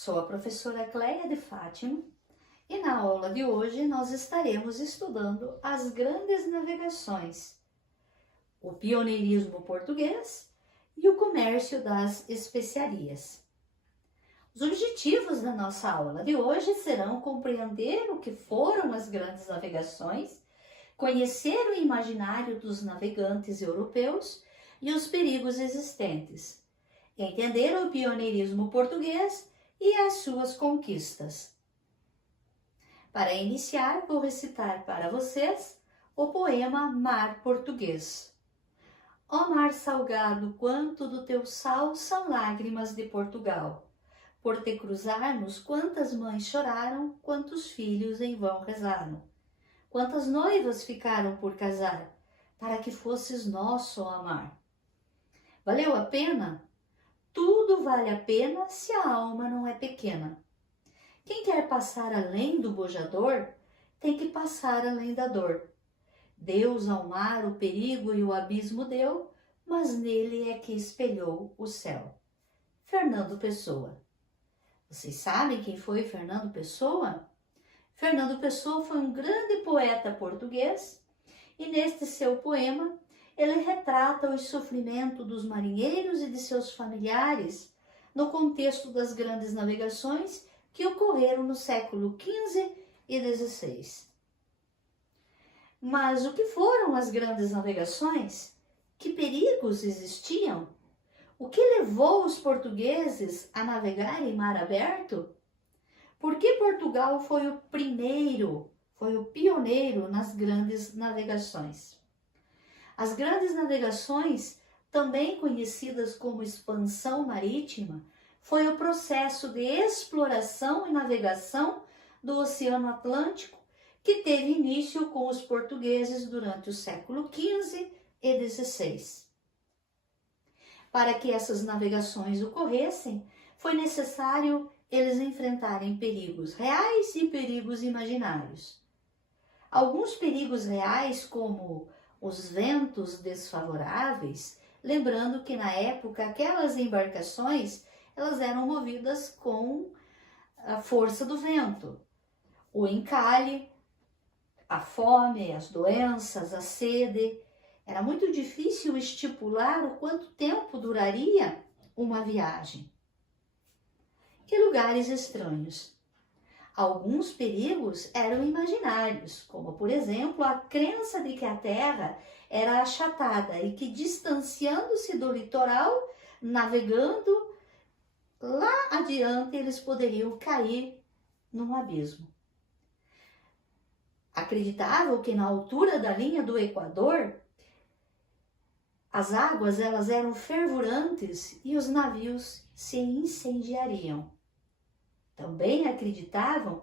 Sou a professora Cleia de Fátima e na aula de hoje nós estaremos estudando as grandes navegações, o pioneirismo português e o comércio das especiarias. Os objetivos da nossa aula de hoje serão compreender o que foram as grandes navegações, conhecer o imaginário dos navegantes europeus e os perigos existentes, entender o pioneirismo português e as suas conquistas. Para iniciar, vou recitar para vocês o poema Mar Português. Ó mar salgado, quanto do teu sal são lágrimas de Portugal. Por te cruzarmos, quantas mães choraram, quantos filhos em vão rezaram. Quantas noivas ficaram por casar, para que fosses nosso, ó mar. Valeu a pena? Tudo vale a pena se a alma não é pequena. Quem quer passar além do bojador, tem que passar além da dor. Deus ao mar o perigo e o abismo deu, mas nele é que espelhou o céu. Fernando Pessoa. Vocês sabem quem foi Fernando Pessoa? Fernando Pessoa foi um grande poeta português e neste seu poema ele retrata o sofrimento dos marinheiros e de seus familiares no contexto das grandes navegações que ocorreram no século XV e XVI. Mas o que foram as grandes navegações? Que perigos existiam? O que levou os portugueses a navegar em mar aberto? Por que Portugal foi o pioneiro nas grandes navegações? As grandes navegações, também conhecidas como expansão marítima, foi o processo de exploração e navegação do Oceano Atlântico que teve início com os portugueses durante o século XV e XVI. Para que essas navegações ocorressem, foi necessário eles enfrentarem perigos reais e perigos imaginários. Alguns perigos reais, como os ventos desfavoráveis, lembrando que na época aquelas embarcações elas eram movidas com a força do vento. O encalhe, a fome, as doenças, a sede. Era muito difícil estipular o quanto tempo duraria uma viagem. E lugares estranhos. Alguns perigos eram imaginários, como, por exemplo, a crença de que a Terra era achatada e que, distanciando-se do litoral, navegando, lá adiante eles poderiam cair num abismo. Acreditavam que na altura da linha do Equador, as águas elas eram fervorantes e os navios se incendiariam. Também acreditavam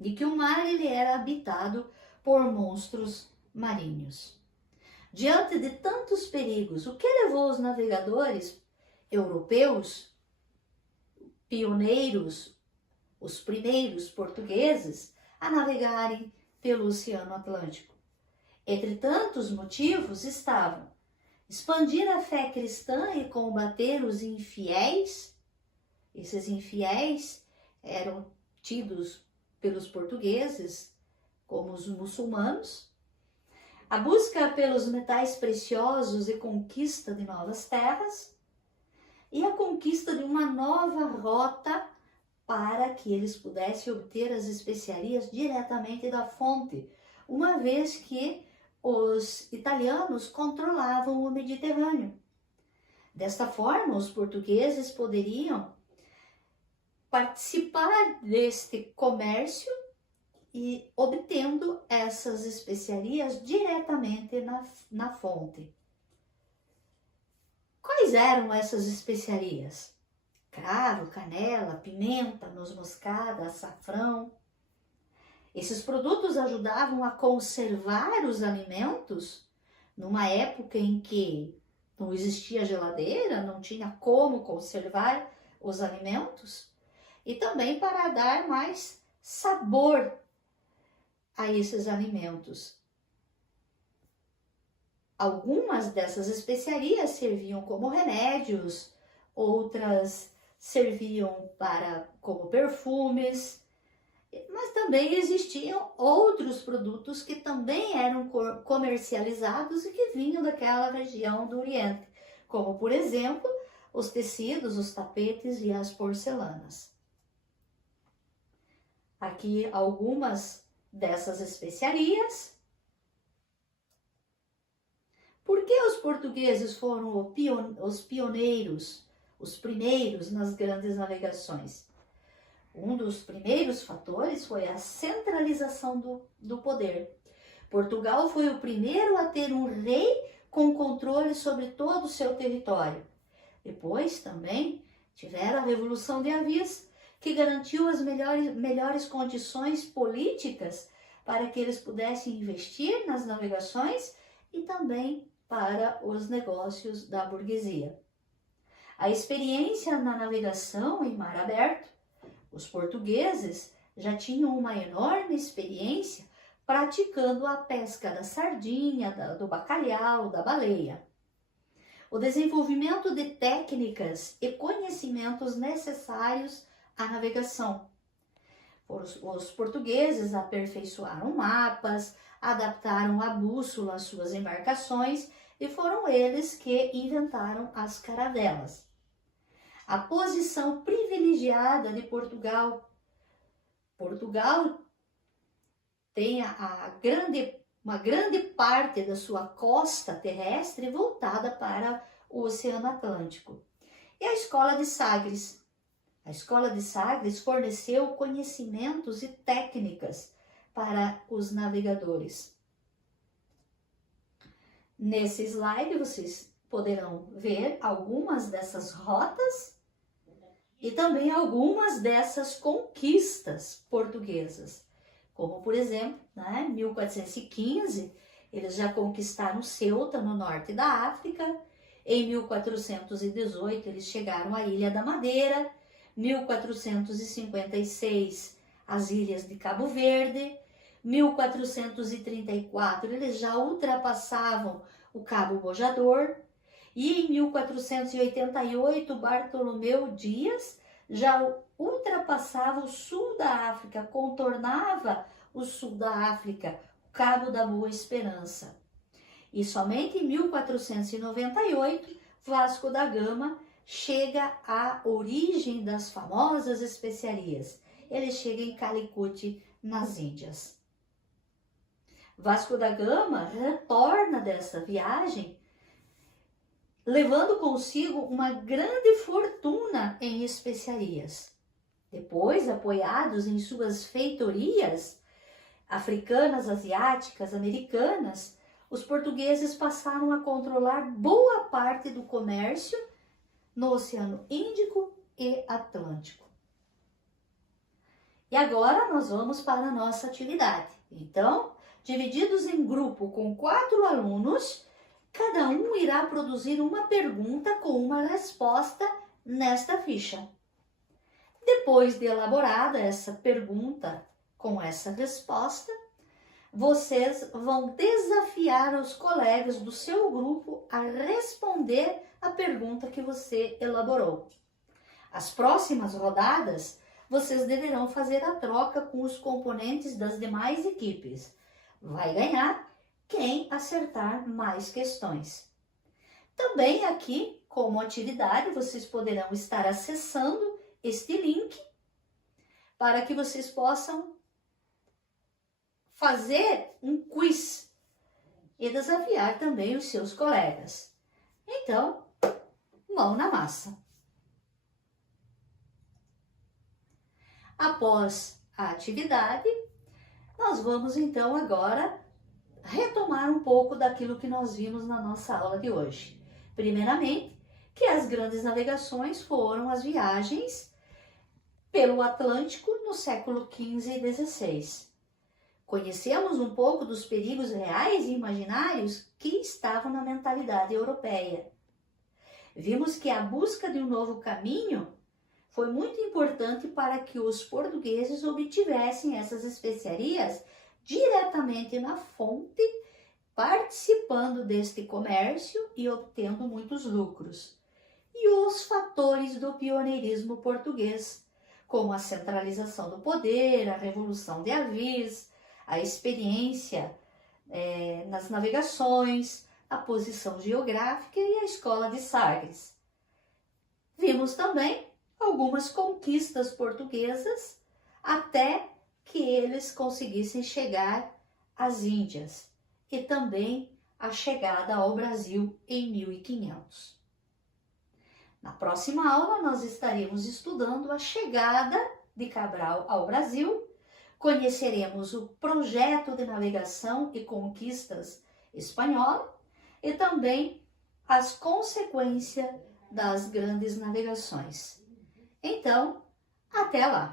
de que o mar ele era habitado por monstros marinhos. Diante de tantos perigos, o que levou os navegadores europeus, pioneiros, os primeiros portugueses, a navegarem pelo Oceano Atlântico? Entre tantos motivos estavam expandir a fé cristã e combater os infiéis. Esses infiéis eram tidos pelos portugueses como os muçulmanos. A busca pelos metais preciosos e conquista de novas terras. E a conquista de uma nova rota para que eles pudessem obter as especiarias diretamente da fonte, uma vez que os italianos controlavam o Mediterrâneo. Desta forma, os portugueses poderiam participar deste comércio e obtendo essas especiarias diretamente na fonte. Quais eram essas especiarias? Cravo, canela, pimenta, noz moscada, açafrão. Esses produtos ajudavam a conservar os alimentos numa época em que não existia geladeira, não tinha como conservar os alimentos, e também para dar mais sabor a esses alimentos. Algumas dessas especiarias serviam como remédios, outras serviam como perfumes, mas também existiam outros produtos que também eram comercializados e que vinham daquela região do Oriente, como, por exemplo, os tecidos, os tapetes e as porcelanas. Aqui algumas dessas especiarias. Por que os portugueses foram os pioneiros, os primeiros nas grandes navegações? Um dos primeiros fatores foi a centralização do poder. Portugal foi o primeiro a ter um rei com controle sobre todo o seu território. Depois também tiveram a Revolução de Avis, que garantiu as melhores condições políticas para que eles pudessem investir nas navegações e também para os negócios da burguesia. A experiência na navegação em mar aberto, os portugueses já tinham uma enorme experiência praticando a pesca da sardinha, do bacalhau, da baleia. O desenvolvimento de técnicas e conhecimentos necessários à navegação. Os portugueses aperfeiçoaram mapas, adaptaram a bússola às suas embarcações e foram eles que inventaram as caravelas. A posição privilegiada de Portugal. Portugal tem uma grande parte da sua costa terrestre voltada para o Oceano Atlântico. E a Escola de Sagres. A Escola de Sagres forneceu conhecimentos e técnicas para os navegadores. Nesse slide vocês poderão ver algumas dessas rotas e também algumas dessas conquistas portuguesas. Como, por exemplo, em 1415, eles já conquistaram Ceuta, no norte da África. Em 1418, eles chegaram à Ilha da Madeira. 1456, as Ilhas de Cabo Verde. 1434, eles já ultrapassavam o Cabo Bojador. E em 1488, Bartolomeu Dias já ultrapassava o sul da África, contornava o sul da África, o Cabo da Boa Esperança. E somente em 1498, Vasco da Gama chega à origem das famosas especiarias. Ele chega em Calicut, nas Índias. Vasco da Gama retorna dessa viagem levando consigo uma grande fortuna em especiarias. Depois, apoiados em suas feitorias africanas, asiáticas, americanas, os portugueses passaram a controlar boa parte do comércio no Oceano Índico e Atlântico. E agora nós vamos para a nossa atividade. Então, divididos em grupo com 4 alunos, cada um irá produzir uma pergunta com uma resposta nesta ficha. Depois de elaborada essa pergunta com essa resposta, vocês vão desafiar os colegas do seu grupo a responder a pergunta que você elaborou. As próximas rodadas, vocês deverão fazer a troca com os componentes das demais equipes. Vai ganhar quem acertar mais questões. Também aqui, como atividade, vocês poderão estar acessando este link para que vocês possam fazer um quiz e desafiar também os seus colegas. Então, mão na massa. Após a atividade, nós vamos então agora retomar um pouco daquilo que nós vimos na nossa aula de hoje. Primeiramente, que as grandes navegações foram as viagens pelo Atlântico no século XV e XVI. Conhecemos um pouco dos perigos reais e imaginários que estavam na mentalidade europeia. Vimos que a busca de um novo caminho foi muito importante para que os portugueses obtivessem essas especiarias diretamente na fonte, participando deste comércio e obtendo muitos lucros. E e os fatores do pioneirismo português, como a centralização do poder, a Revolução de Avis, a experiência nas navegações, a posição geográfica e a escola de Sagres. Vimos também algumas conquistas portuguesas até que eles conseguissem chegar às Índias e também a chegada ao Brasil em 1500. Na próxima aula nós estaremos estudando a chegada de Cabral ao Brasil, conheceremos o projeto de navegação e conquistas espanhola e também as consequências das grandes navegações. Então, até lá!